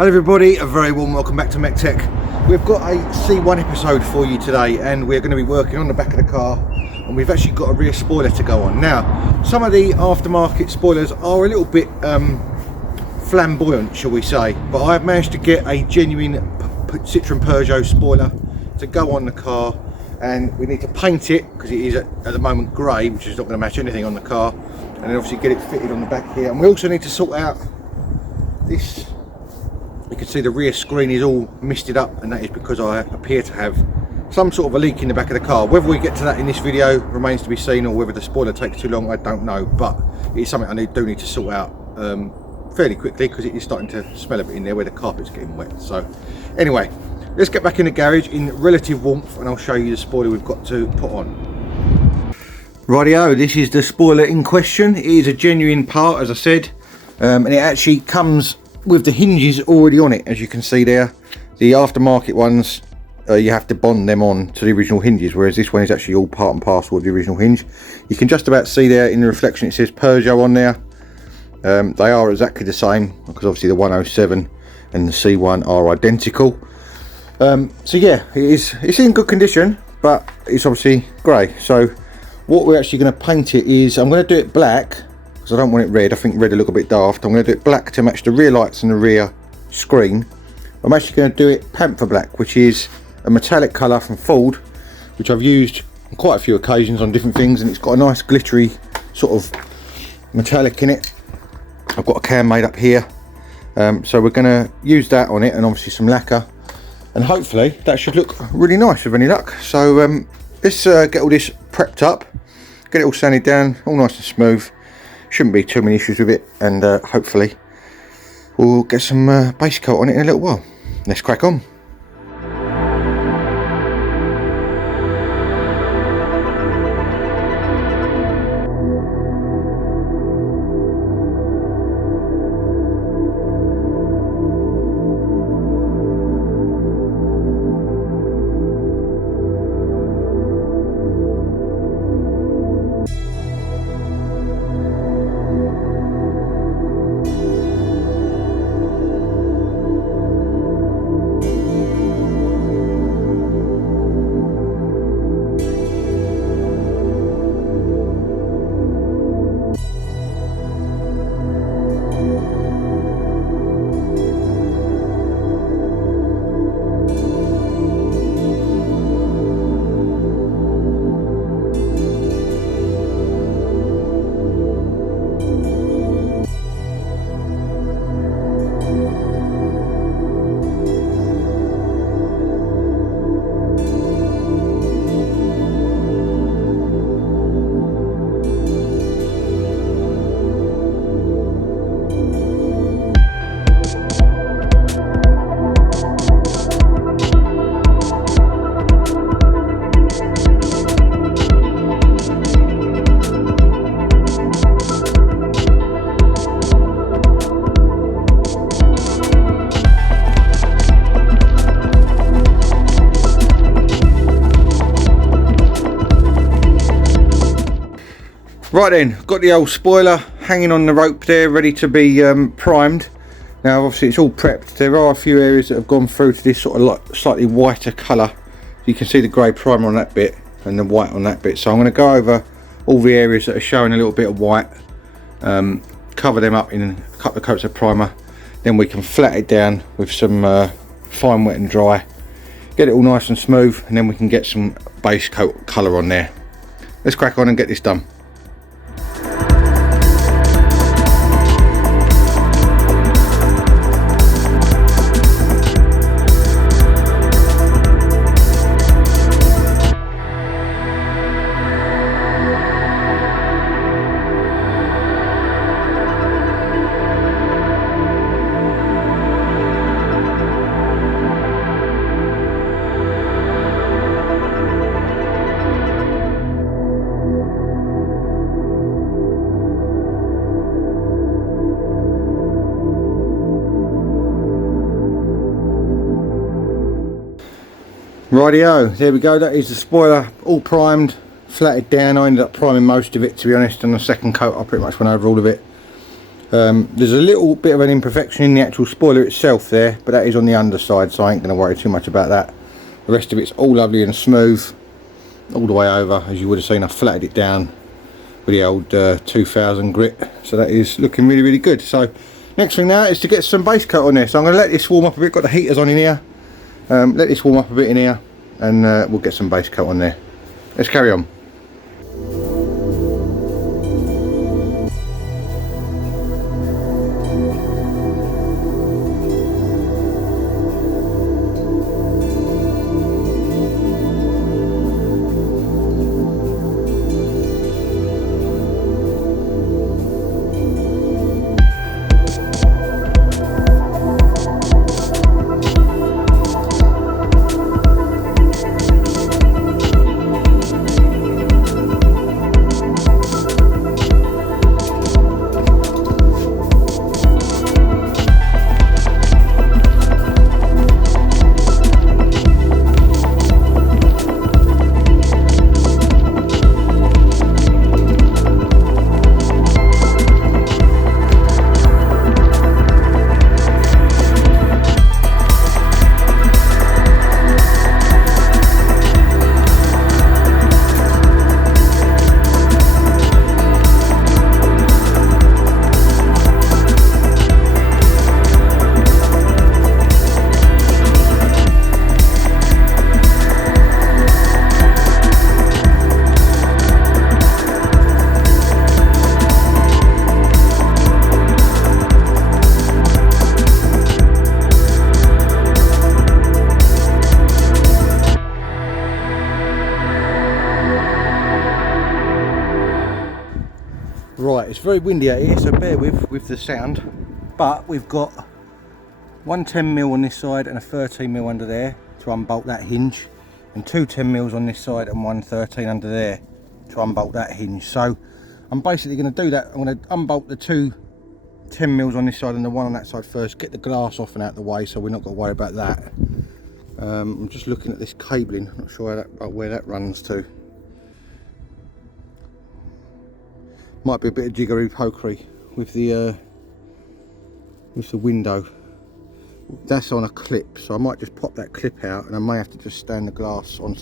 Hello everybody, a very warm welcome back to MEC-TEC. We've got a C1 episode for you today and we're going to be working on the back of the car, and we've actually got a rear spoiler to go on. Now, some of the aftermarket spoilers are a little bit flamboyant, shall we say, but I've managed to get a genuine Citroen Peugeot spoiler to go on the car, and we need to paint it because it is at the moment grey, which is not going to match anything on the car, and then obviously get it fitted on the back here. And we also need to sort out this. You can see the rear screen is all misted up, and that is because I appear to have some sort of a leak in the back of the car. Whether we get to that in this video remains to be seen, or whether the spoiler takes too long, I don't know, but it's something I do need to sort out fairly quickly because it is starting to smell a bit in there where the carpet's getting wet. So anyway, let's get back in the garage in relative warmth and I'll show you the spoiler we've got to put on. Rightio, this is the spoiler in question. It is a genuine part, as I said, and it actually comes with the hinges already on it, as you can see there. The aftermarket ones, you have to bond them on to the original hinges, whereas this one is actually all part and parcel of the original hinge. You can just about see there in the reflection it says Peugeot on there. They are exactly the same because obviously the 107 and the C1 are identical. So yeah, it's in good condition, but it's obviously grey. So what we're actually going to paint it is, I'm going to do it black because I don't want it red. I think red will look a bit daft. I'm going to do it black to match the rear lights and the rear screen. I'm actually going to do it panther black, which is a metallic colour from Ford, which I've used on quite a few occasions on different things, and it's got a nice glittery sort of metallic in it. I've got a can made up here, so we're going to use that on it, and obviously some lacquer, and hopefully that should look really nice with any luck. So let's get all this prepped up, get it all sanded down, all nice and smooth. Shouldn't be too many issues with it, and hopefully we'll get some base coat on it in a little while. Let's crack on. Right then, got the old spoiler hanging on the rope there, ready to be primed. Now obviously it's all prepped. There are a few areas that have gone through to this sort of like slightly whiter colour. You can see the grey primer on that bit and the white on that bit. So I'm going to go over all the areas that are showing a little bit of white, cover them up in a couple of coats of primer. Then we can flat it down with some fine wet and dry. Get it all nice and smooth, and then we can get some base coat colour on there. Let's crack on and get this done. Rightio, there we go. That is the spoiler all primed, flatted down. I ended up priming most of it, to be honest, and the second coat I pretty much went over all of it. There's a little bit of an imperfection in the actual spoiler itself there, but that is on the underside, so I ain't going to worry too much about that. The rest of it's all lovely and smooth all the way over. As you would have seen, I flattened it down with the old 2000 grit, so that is looking really, really good. So next thing now is to get some base coat on there, so I'm going to let this warm up a bit. Got the heaters on in here, let this warm up a bit in here, and we'll get some base coat on there. Let's carry on. Right, it's very windy out here, so bear with the sound, but we've got one 10mm on this side and a 13mm under there to unbolt that hinge, and two 10mm on this side and one 13 under there to unbolt that hinge. So I'm basically going to do that. I'm going to unbolt the two 10mm on this side and the one on that side first, get the glass off and out of the way, so we're not going to worry about that. I'm just looking at this cabling, I'm not sure where that runs to. Might be a bit of jiggery pokery with the window. That's on a clip, so I might just pop that clip out, and I may have to just stand the glass on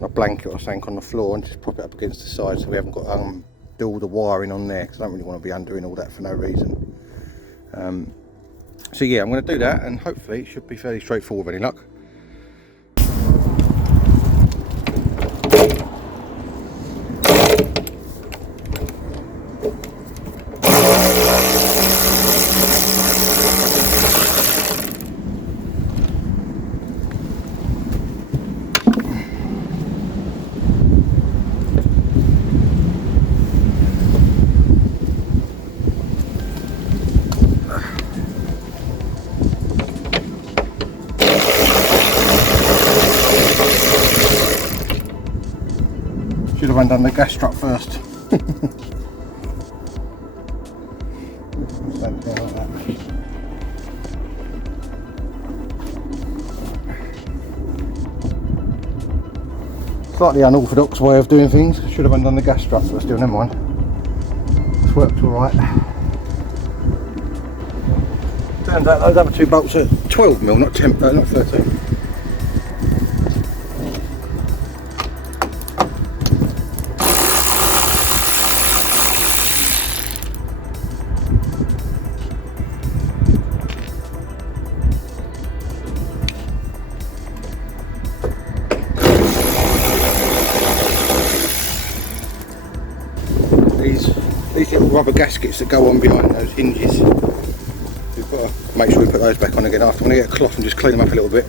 a blanket or something on the floor and just prop it up against the side, so we haven't got to do all the wiring on there, because I don't really want to be undoing all that for no reason. So yeah, I'm going to do that, and hopefully it should be fairly straightforward with any luck. Should have undone the gas strut first. Slightly unorthodox way of doing things. Should have undone the gas strut first. Still, never mind. It's worked all right. Turns out those other two bolts are 12mm, not 10, not 13. These little rubber gaskets that go on behind those hinges, we've got to make sure we put those back on again after. I'm going to get a cloth and just clean them up a little bit.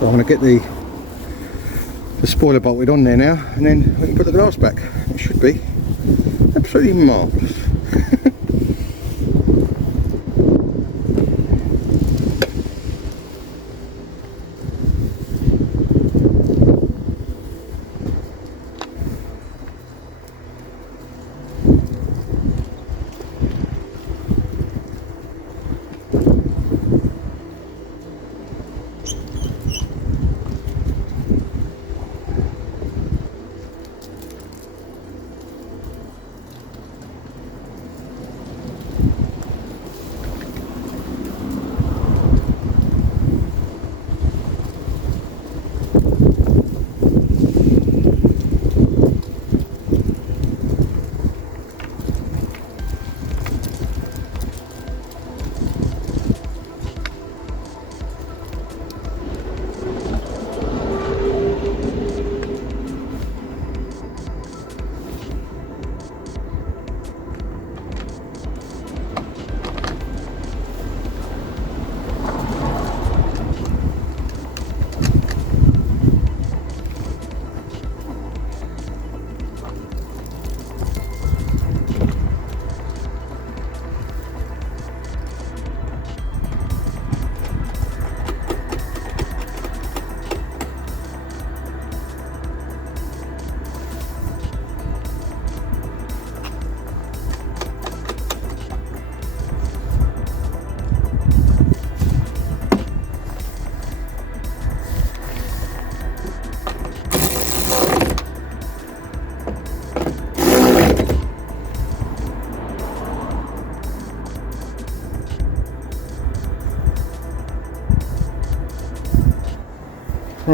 So I'm going to get the spoiler bolted on there now, and then we can put the glass back. It should be absolutely marvellous.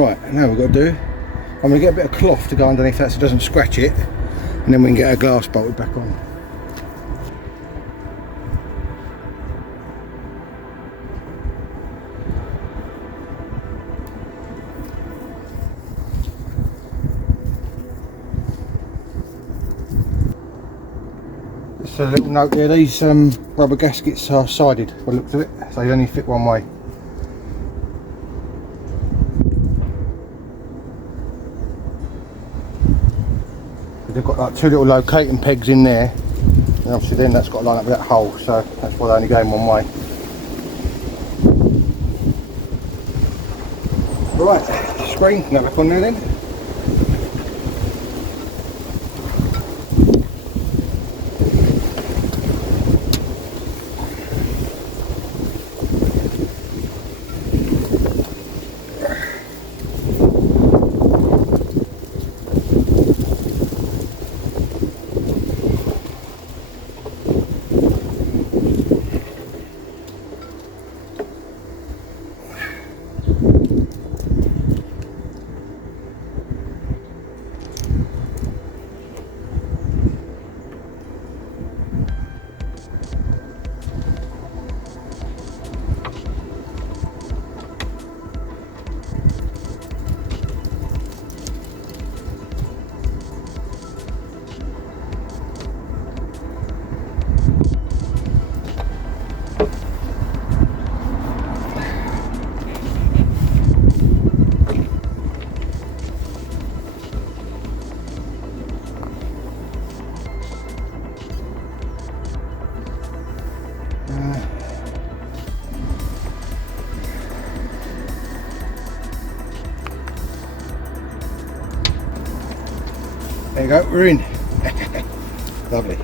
Right, now we've got to do, I'm going to get a bit of cloth to go underneath that so it doesn't scratch it, and then we can get our glass bolted back on. Just a little note there, these rubber gaskets are sided by the looks of it, so they only fit one way. They've got like 2 little locating pegs in there, and obviously then that's got to line up with that hole, so that's why they only go in one way. Right, screen, now back on there then. There you go, we're in. Lovely.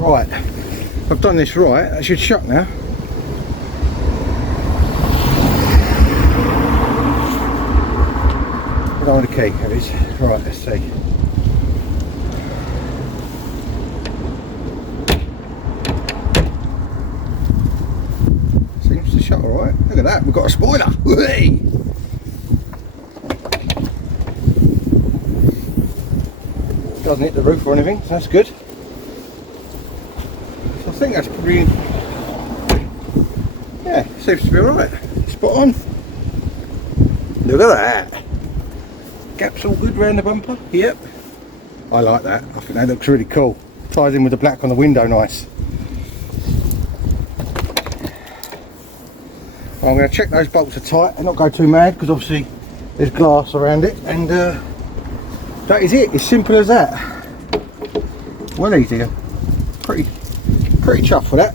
Right, I've done this right, that should shut now. I don't want a key, there it is. Right, let's see. Seems to shut alright. Look at that, we've got a spoiler. Whee! Doesn't hit the roof or anything, so that's good. I think that's probably, yeah, seems to be alright. Spot on. Look at that. Gap's all good round the bumper. Yep. I like that. I think that looks really cool. Ties in with the black on the window nice. I'm going to check those bolts are tight and not go too mad because obviously there's glass around it, and that is it. It's simple as that. Well easy. Pretty chuffed for that.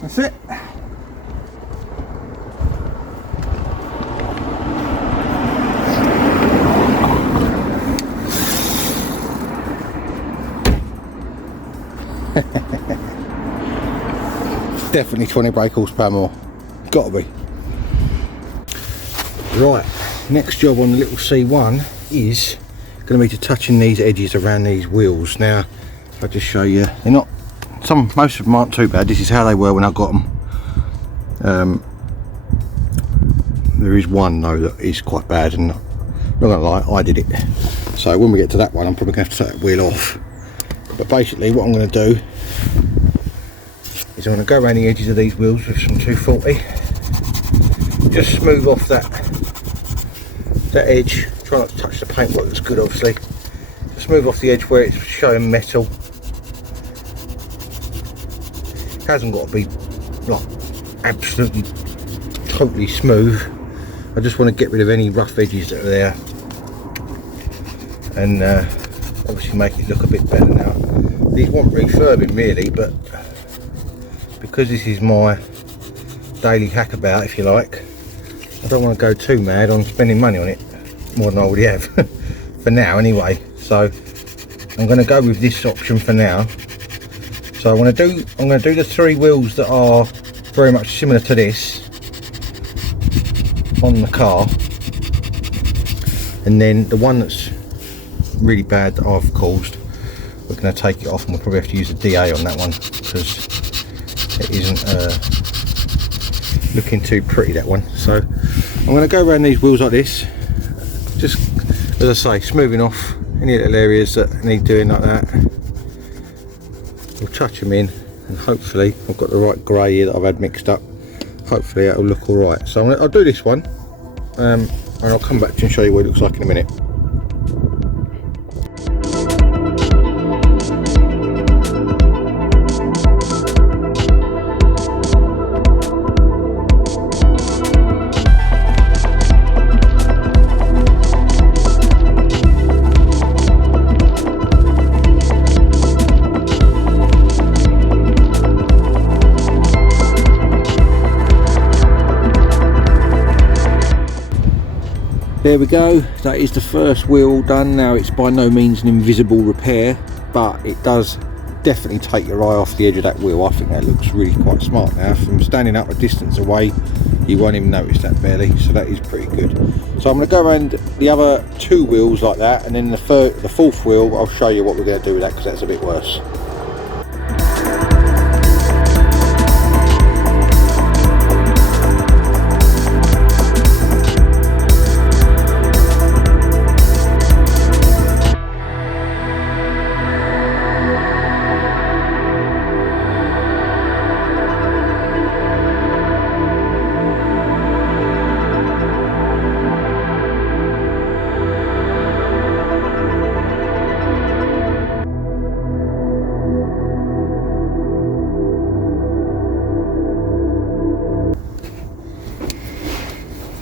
That's it. Definitely 20 brake horsepower more. Gotta be. Right, next job on the little C1 is going to be to touching these edges around these wheels. Now, I'll just show you. They're not, most of them aren't too bad. This is how they were when I got them. There is one though that is quite bad, and not gonna lie, I did it. So when we get to that one, I'm probably going to have to take that wheel off. But basically what I'm going to do is I'm going to go around the edges of these wheels with some 240. Just smooth off that edge. Try not to touch the paintwork, that's good obviously. Just smooth off the edge where it's showing metal. It hasn't got to be like absolutely totally smooth. I just want to get rid of any rough edges that are there, and obviously make it look a bit better. Now these want refurbing really, but because this is my daily hack about, if you like, I don't want to go too mad on spending money on it, more than I already have for now anyway. So I'm going to go with this option for now. So I'm going to do the 3 wheels that are very much similar to this on the car, and then the one that's really bad that I've caused, we're going to take it off, and we'll probably have to use a DA on that one because it isn't looking too pretty, that one. So I'm going to go around these wheels like this, just as I say, smoothing off any little areas that need doing like that. We'll touch them in, and hopefully I've got the right grey here that I've had mixed up. Hopefully that'll look alright. So I'll do this one, and I'll come back to you and show you what it looks like in a minute. There we go, that is the first wheel done. Now it's by no means an invisible repair, but it does definitely take your eye off the edge of that wheel. I think that looks really quite smart now. From standing up a distance away, you won't even notice that barely, so that is pretty good. So I'm going to go around the other 2 wheels like that, and then the 4th wheel I'll show you what we're going to do with that, because that's a bit worse.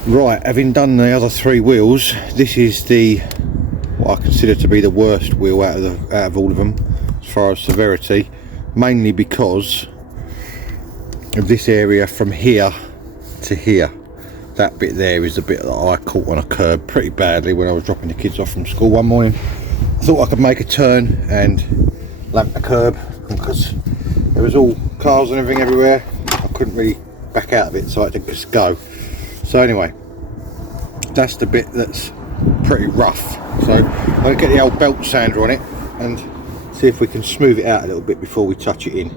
Right, having done the other 3 wheels, this is what I consider to be the worst wheel out of all of them as far as severity, mainly because of this area from here to here. That bit there is the bit that I caught on a curb pretty badly when I was dropping the kids off from school one morning. I thought I could make a turn and lamp the curb, because there was all cars and everything everywhere. I couldn't really back out of it, so I had to just go. So anyway, that's the bit that's pretty rough. So I'm going to get the old belt sander on it and see if we can smooth it out a little bit before we touch it in.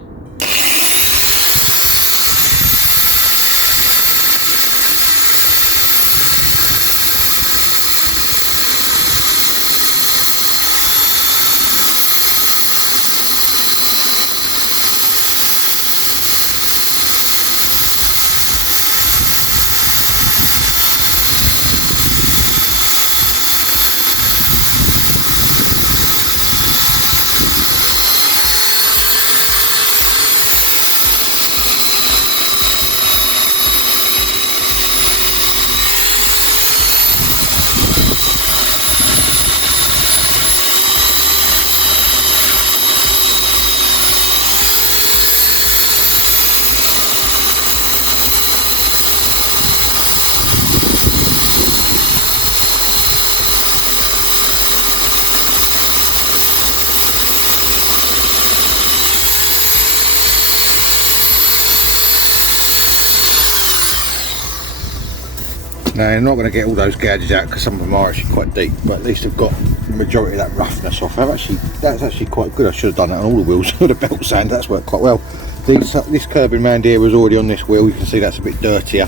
Now you're not going to get all those gouges out because some of them are actually quite deep, but at least I've got the majority of that roughness off. That's actually quite good. I should have done that on all the wheels with a belt sand. That's worked quite well. This curbing round here was already on this wheel. You can see that's a bit dirtier,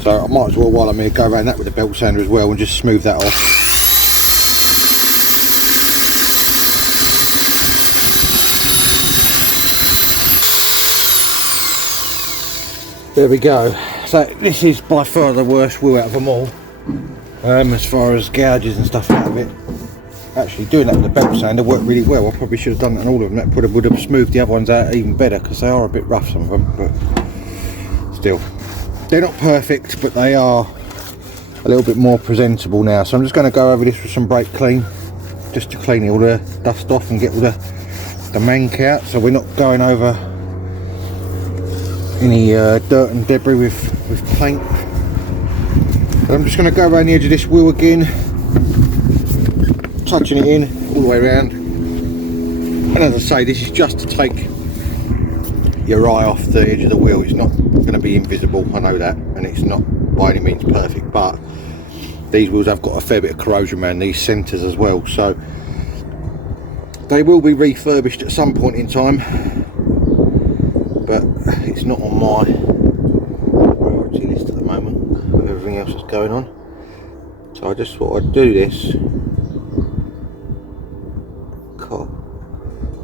so I might as well, while I'm here, go around that with the belt sander as well and just smooth that off. there we go. So this is by far the worst wheel out of them all, as far as gouges and stuff out of it. Actually doing that with the belt sander worked really well. I probably should have done that on all of them. That probably would have smoothed the other ones out even better, because they are a bit rough, some of them, but still. They're not perfect, but they are a little bit more presentable now. So I'm just going to go over this with some brake clean, just to clean all the dust off and get all the mank out, so we're not going over any dirt and debris with paint. And I'm just going to go around the edge of this wheel again, touching it in all the way around. And as I say, this is just to take your eye off the edge of the wheel. It's not going to be invisible, I know that, and it's not by any means perfect, but these wheels have got a fair bit of corrosion around these centres as well, so they will be refurbished at some point in time, but it's not on my priority list at the moment with everything else that's going on. So I just thought I'd do this.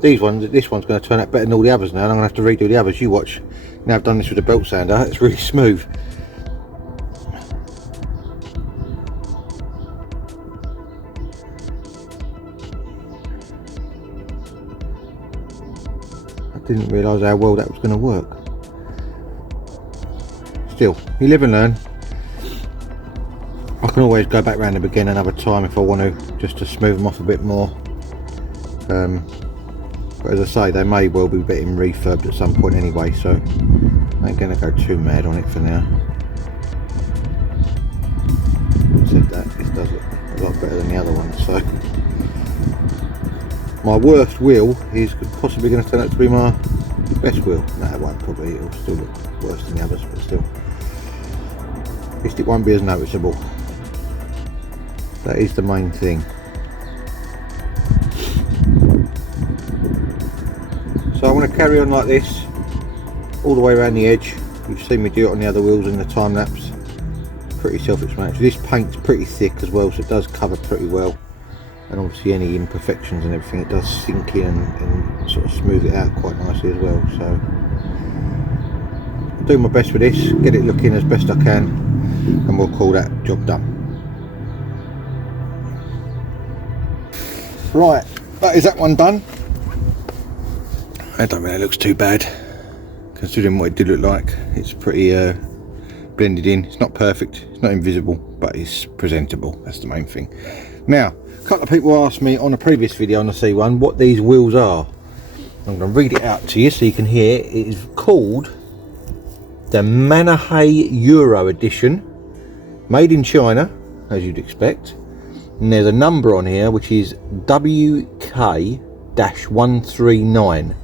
This one's going to turn out better than all the others now, and I'm going to have to redo the others. You watch. Now I've done this with a belt sander, it's really smooth. I didn't realise how well that was going to work. Still, you live and learn. I can always go back round them again another time if I want to, just to smooth them off a bit more. But as I say, they may well be getting refurbed at some point anyway, so I ain't going to go too mad on it for now. Having said that, this does look a lot better than the other one, so my worst wheel is possibly going to turn out to be my best wheel. No, it won't, probably. It'll still look worse than the others, but still, at least it won't be as noticeable. That is the main thing. So I want to carry on like this all the way around the edge. You've seen me do it on the other wheels in the time lapse. Pretty self-explanatory. This paint's pretty thick as well, so it does cover pretty well, and obviously any imperfections and everything, it does sink in and sort of smooth it out quite nicely as well. So I'll do my best with this, get it looking as best I can, and we'll call that job done. Right, that is that one done. I don't think it looks too bad, considering what it did look like. It's pretty blended in. It's not perfect, it's not invisible, but it's presentable. That's the main thing. Now, a couple of people asked me on a previous video on the C1 what these wheels are. I'm going to read it out to you so you can hear. It is called the Manahay Euro Edition, made in China, as you'd expect. And there's a number on here which is WK-139.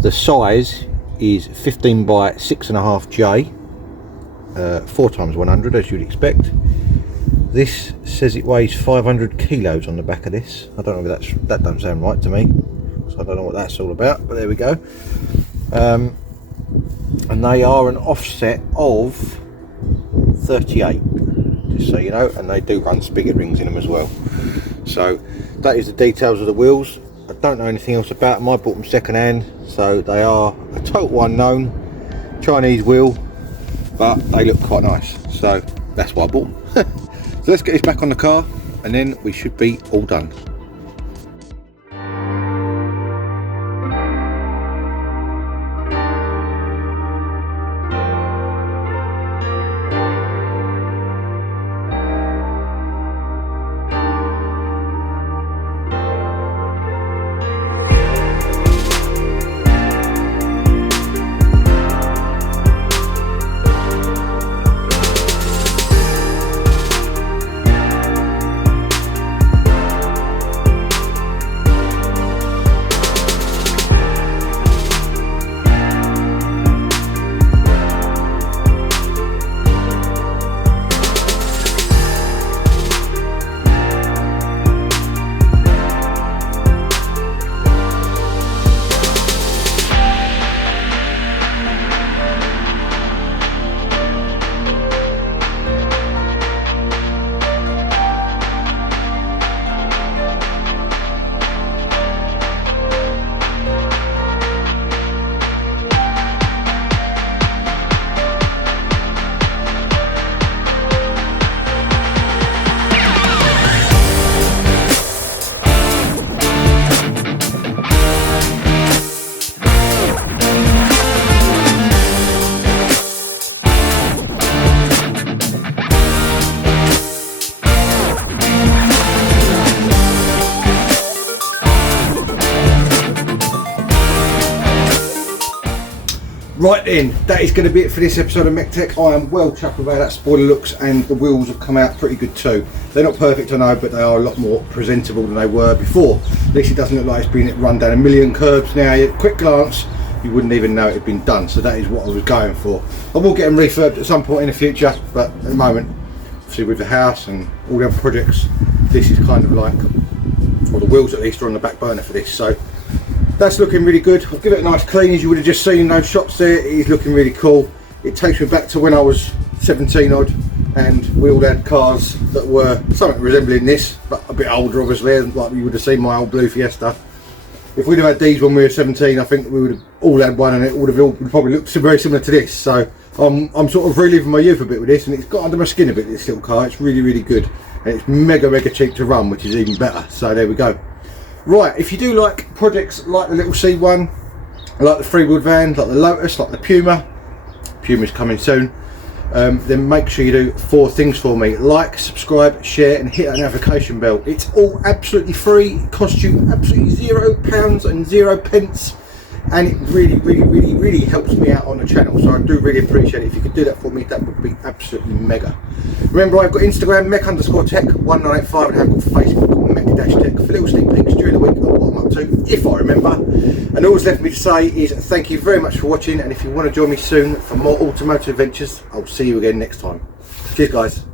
The size is 15 by 6.5J, 4x100 as you'd expect. This says it weighs 500 kilos on the back of this. I don't know if that doesn't sound right to me, so I don't know what that's all about, but there we go. And they are an offset of 38, just so you know, and they do run spigot rings in them as well. So that is the details of the wheels. I don't know anything else about them. I bought them second hand, so they are a total unknown Chinese wheel, but they look quite nice, so that's why I bought them. So let's get this back on the car and then we should be all done. Right then, that is going to be it for this episode of MEC-TEC. I am well chuffed with how that spoiler looks, and the wheels have come out pretty good too. They're not perfect, I know, but they are a lot more presentable than they were before. At least it doesn't look like it's been run down a million curbs now. At quick glance, you wouldn't even know it had been done, so that is what I was going for. I will get them refurbed at some point in the future, but at the moment, obviously with the house and all the other projects, this is kind of like, well, the wheels at least are on the back burner for this, so that's looking really good. I'll give it a nice clean, as you would have just seen in those shots there. It is looking really cool. It takes me back to when I was 17 odd, and we all had cars that were something resembling this, but a bit older obviously, like you would have seen my old blue Fiesta. If we'd have had these when we were 17, I think we would have all had one, and it would have all probably looked very similar to this. So I'm sort of reliving my youth a bit with this, and it's got under my skin a bit, this little car. It's really, really good, and it's mega cheap to run, which is even better. So there we go. Right, if you do like projects like the little C1, like the three-wheeled van, like the Lotus, like the Puma's coming soon, then make sure you do 4 things for me: like, subscribe, share, and hit that notification bell. It's all absolutely free. It costs you absolutely £0 and 0 pence, and it really helps me out on the channel. So I do really appreciate it. If you could do that for me, that would be absolutely mega. Remember, I've got Instagram, MEC_TEC1985, and I've got Facebook, MEC-TEC, for little sneak peeks during the week of what I'm up to, if I remember. And all that's left for me to say is thank you very much for watching, and if you want to join me soon for more automotive adventures, I'll see you again next time. Cheers guys.